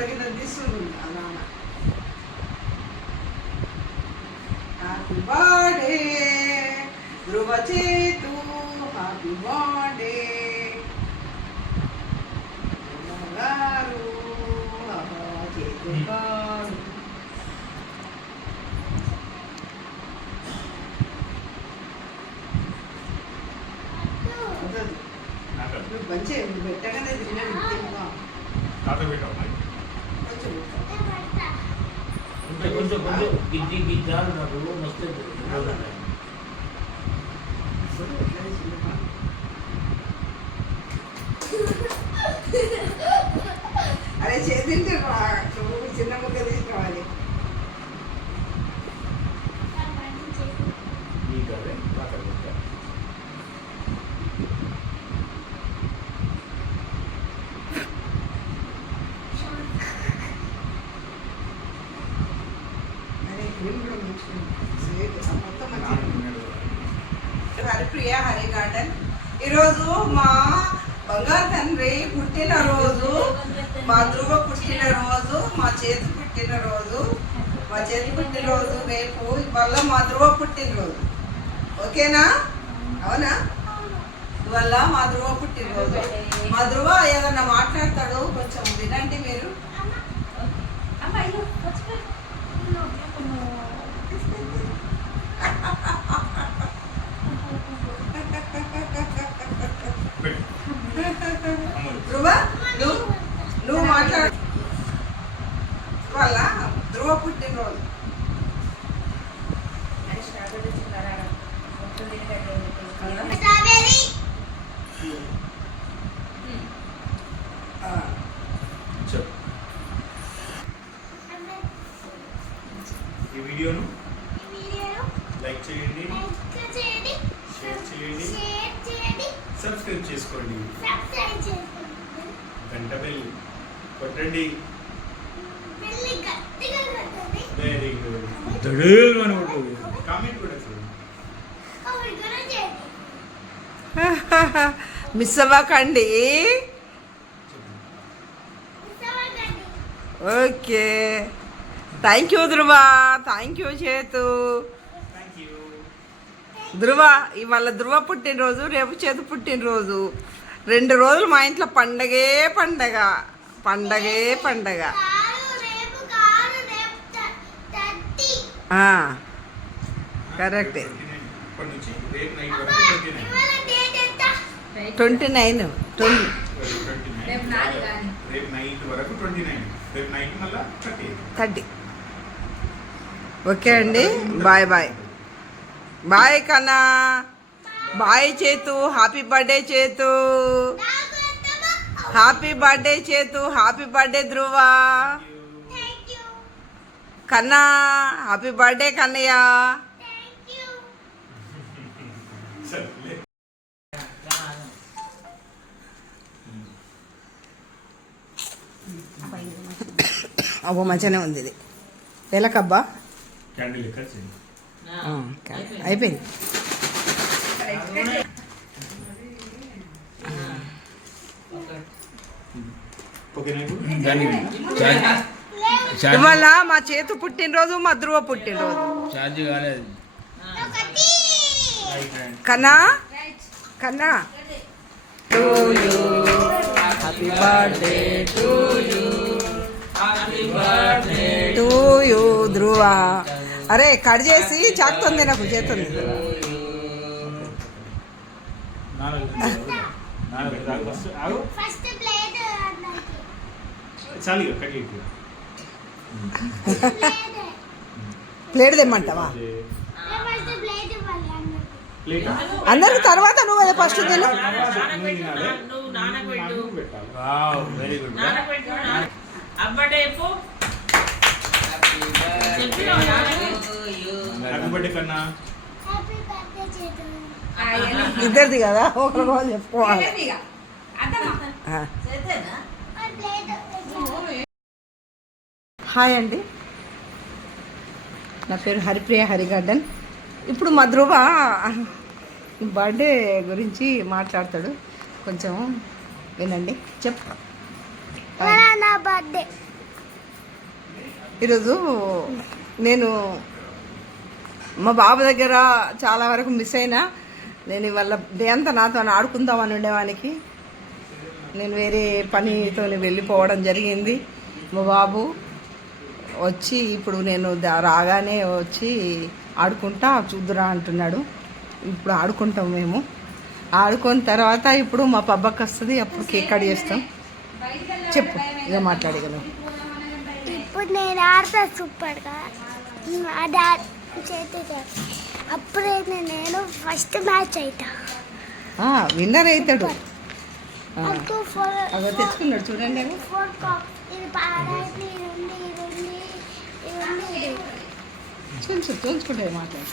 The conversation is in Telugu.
తగిన తీసుకుంది నాన్న. హ్యాపీ బర్త్డే ధ్రువ చేతు, హ్యాపీ బర్త్డే గారు చేతు గారు. మంచిగా పెట్టగానే తిన్నాను. కొంచెం కొంచెం గిద్ది గిద్దాలు నాకు మస్తు అరే చేతింటే చిన్న ముక్క తీసుకోవాలి. హరిప్రియ హరి గార్డెన్. ఈరోజు మా బంగారు తండ్రి పుట్టినరోజు, మా ధ్రువ పుట్టినరోజు, మా చేతి పుట్టినరోజు. మా చేతి పుట్టినరోజు రేపు, ఇవాళ మా ధ్రువ పుట్టినరోజు. ఓకేనా? అవునా? ఇవాళ మా ధ్రువ పుట్టినరోజు. మా ధ్రువ ఏదన్నా మాట్లాడతాడు, కొంచెం వినండి మీరు. ధ్రువ నువ్వు మాట్లాడు. వాళ్ళ ధ్రువ పుట్టినరోజు. ఈ వీడియోను లైక్ చేయండి, షేర్ చేయండి, సబ్స్క్రైబ్ చేసుకోండి, గంట బెల్ కొట్టండి. Very good. కామెంట్ కూడా చేయండి. మిస్ అవ్వకండి. Okay, thank you Dhruva, thank you చేతు. ధ్రువ ఇవాళ ధ్రువ పుట్టినరోజు, రేపు చేతు పుట్టినరోజు. 2 రోజులు మా ఇంట్లో పండగే పండగ, పండగే పండగ. కరెక్టే. 29 30. ఓకే అండి, బాయ్ బాయ్. బాయ్ కన్నా, బాయ్ చేతు. హ్యాపీ బర్త్డే చేతు, హ్యాపీ బర్త్డే చేతు, హ్యాపీ బర్త్డే ధ్రువ. కన్నా హ్యాపీ బర్త్డే కన్నయ్య. అబ్బో మంచిగానే ఉంది ఇది. ఎలకబ్బా అయిపోయింది. ఇవాళ మా చేతు పుట్టినరోజు, మా ధ్రువ పుట్టినరోజు. కన్నా కన్నా హ్యాపీ బర్త్డే టు యూ ధ్రువ. అరే కట్ చేసి చాకుతుంది, నాకు చేతుంది. ప్లేట్ తెమ్మంటావా? అందరికి తర్వాత నువ్వు అదే ఫస్ట్ తిను. ఇద్దరిది కదా, ఒకరు చెప్పుకోవాలి. హాయ్ అండి, నా పేరు హరిప్రియ హరి గార్డెన్. ఇప్పుడు మా ధ్రువ బర్త్డే గురించి మాట్లాడతాడు, కొంచెం వినండి. చెప్పు. ఈరోజు నేను మా బాబు దగ్గర చాలా వరకు మిస్ అయినా. నేను ఇవాళ డే అంతా నాతో ఆడుకుందామని ఉండేవానికి నేను వేరే పనితో వెళ్ళిపోవడం జరిగింది. మా బాబు వచ్చి ఇప్పుడు నేను రాగానే వచ్చి ఆడుకుంటా చూద్దురా అంటున్నాడు. ఇప్పుడు ఆడుకుంటాం మేము. ఆడుకున్న తర్వాత ఇప్పుడు మా పబ్బకి వస్తుంది, అప్పుడు కేక్ కట్ చేస్తాం. చెప్పు ఇక మాట్లాడగలను. ఇప్పుడు నేను ఆడతా సూపర్గా చేతి అప్పుడైతే నేను ఫస్ట్ మ్యాచ్ అవుతా. విన్నర్ అవుతాడు. అవి తెచ్చుకున్నాడు చూడండి. అవి చూసుకుంటే మాట్లాడు.